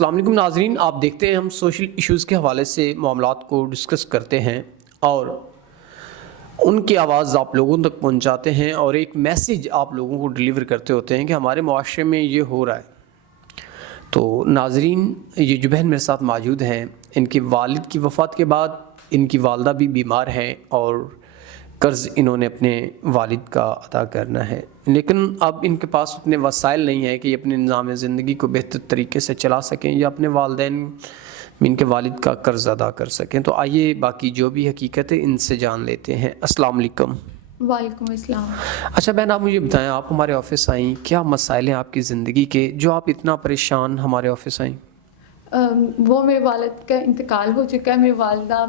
السلام علیکم ناظرین، آپ دیکھتے ہیں ہم سوشل ایشوز کے حوالے سے معاملات کو ڈسکس کرتے ہیں اور ان کی آواز آپ لوگوں تک پہنچاتے ہیں اور ایک میسیج آپ لوگوں کو ڈیلیور کرتے ہوتے ہیں کہ ہمارے معاشرے میں یہ ہو رہا ہے۔ تو ناظرین، یہ جو بہن میرے ساتھ موجود ہیں، ان کے والد کی وفات کے بعد ان کی والدہ بھی بیمار ہیں اور قرض انہوں نے اپنے والد کا ادا کرنا ہے، لیکن اب ان کے پاس اتنے وسائل نہیں ہیں کہ یہ اپنے نظام زندگی کو بہتر طریقے سے چلا سکیں یا اپنے والدین ان کے والد کا قرض ادا کر سکیں۔ تو آئیے باقی جو بھی حقیقت ہے ان سے جان لیتے ہیں۔ السلام علیکم۔ وعلیکم السلام۔ اچھا بہن، آپ مجھے بتائیں، آپ ہمارے آفس آئیں، کیا مسائل ہیں آپ کی زندگی کے جو آپ اتنا پریشان ہمارے آفس آئیں؟ وہ میرے والد کا انتقال ہو چکا ہے۔ میری والدہ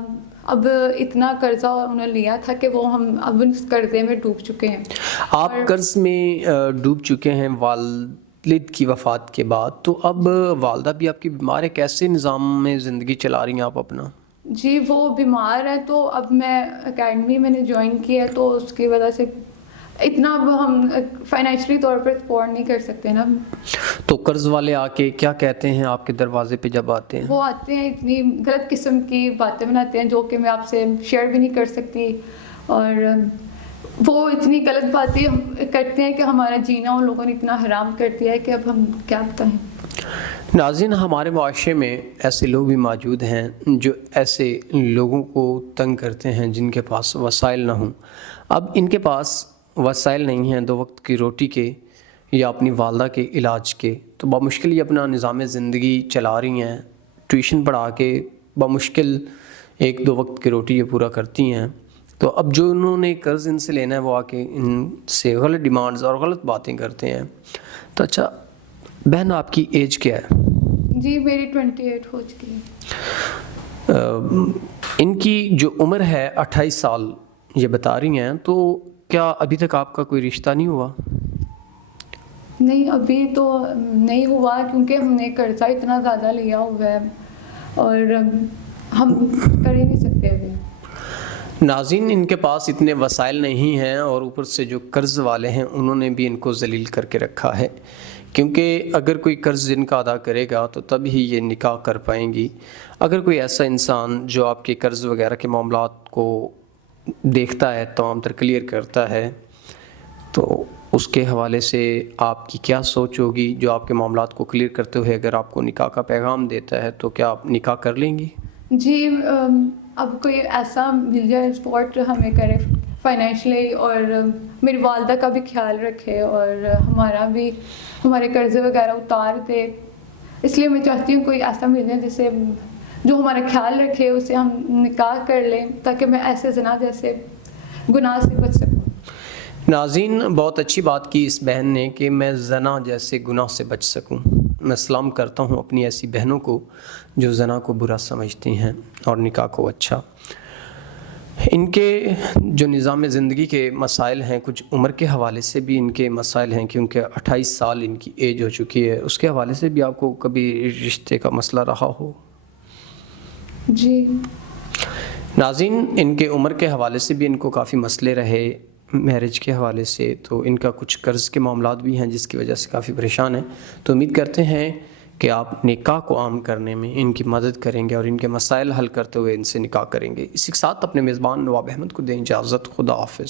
اب اتنا قرضہ انہوں نے لیا تھا کہ وہ ہم اب اس قرضے میں ڈوب چکے ہیں۔ آپ قرض میں ڈوب چکے ہیں والد کی وفات کے بعد، تو اب والدہ بھی آپ کی بیمار ہے، کیسے نظام میں زندگی چلا رہی ہیں آپ اپنا؟ جی وہ بیمار ہے، تو اب میں اکیڈمی میں نے جوائن کیا ہے، تو اس کی وجہ سے اتنا اب ہم فائنینشلی طور پر سپورٹ نہیں کر سکتے نا۔ تو قرض والے آ کے کیا کہتے ہیں آپ کے دروازے پہ جب آتے ہیں؟ وہ آتے ہیں، اتنی غلط قسم کی باتیں بناتے ہیں جو کہ میں آپ سے شیئر بھی نہیں کر سکتی، اور وہ اتنی غلط باتیں کرتے ہیں کہ ہمارا جینا ان لوگوں نے اتنا حرام کر دیا ہے کہ اب ہم کیا بتائیں۔ ناظرین، ہمارے معاشرے میں ایسے لوگ بھی موجود ہیں جو ایسے لوگوں کو تنگ کرتے ہیں جن کے پاس وسائل نہ ہوں۔ اب ان کے پاس وسائل نہیں ہیں 2 وقت کی روٹی کے یا اپنی والدہ کے علاج کے، تو بمشکل یہ اپنا نظام زندگی چلا رہی ہیں، ٹیوشن پڑھا کے بمشکل 1-2 وقت کی روٹی یہ پورا کرتی ہیں۔ تو اب جو انہوں نے قرض ان سے لینا ہے، وہ آ کے ان سے غلط ڈیمانڈز اور غلط باتیں کرتے ہیں۔ تو اچھا بہن، آپ کی ایج کیا ہے؟ جی میری 28 ہو چکی ہے۔ ان کی جو عمر ہے 28 سال یہ بتا رہی ہیں، تو کیا ابھی تک آپ کا کوئی رشتہ نہیں ہوا؟ نہیں، ابھی تو نہیں ہوا، کیونکہ ہم نے قرضہ اتنا زیادہ لیا ہوا ہے اور ہم کر ہی نہیں سکتے ابھی۔ ناظرین، ان کے پاس اتنے وسائل نہیں ہیں اور اوپر سے جو قرض والے ہیں انہوں نے بھی ان کو ذلیل کر کے رکھا ہے، کیونکہ اگر کوئی قرض ان کا ادا کرے گا تو تب ہی یہ نکاح کر پائیں گی۔ اگر کوئی ایسا انسان جو آپ کے قرض وغیرہ کے معاملات کو دیکھتا ہے، تمام تر کلیئر کرتا ہے، تو اس کے حوالے سے آپ کی کیا سوچ ہوگی؟ جو آپ کے معاملات کو کلیئر کرتے ہوئے اگر آپ کو نکاح کا پیغام دیتا ہے تو کیا آپ نکاح کر لیں گی؟ جی اب کوئی ایسا مل جائے سپورٹ ہمیں کرے فائنینشلی، اور میری والدہ کا بھی خیال رکھے اور ہمارا بھی ہمارے قرضے وغیرہ اتار دے، اس لیے میں چاہتی ہوں کوئی ایسا مل جائے جسے جو ہمارا خیال رکھے، اسے ہم نکاح کر لیں تاکہ میں ایسے زنا جیسے گناہ سے بچ سکوں۔ ناظرین، بہت اچھی بات کی اس بہن نے کہ میں زنا جیسے گناہ سے بچ سکوں۔ میں سلام کرتا ہوں اپنی ایسی بہنوں کو جو زنا کو برا سمجھتی ہیں اور نکاح کو اچھا۔ ان کے جو نظام زندگی کے مسائل ہیں، کچھ عمر کے حوالے سے بھی ان کے مسائل ہیں، کیونکہ 28 سال ان کی ایج ہو چکی ہے، اس کے حوالے سے بھی آپ کو کبھی رشتے کا مسئلہ رہا ہو؟ جی ناظرین، ان کے عمر کے حوالے سے بھی ان کو کافی مسئلے رہے، میرج کے حوالے سے، تو ان کا کچھ قرض کے معاملات بھی ہیں جس کی وجہ سے کافی پریشان ہیں۔ تو امید کرتے ہیں کہ آپ نکاح کو عام کرنے میں ان کی مدد کریں گے اور ان کے مسائل حل کرتے ہوئے ان سے نکاح کریں گے۔ اسی کے ساتھ اپنے میزبان نواب احمد کو دیں اجازت۔ خدا حافظ۔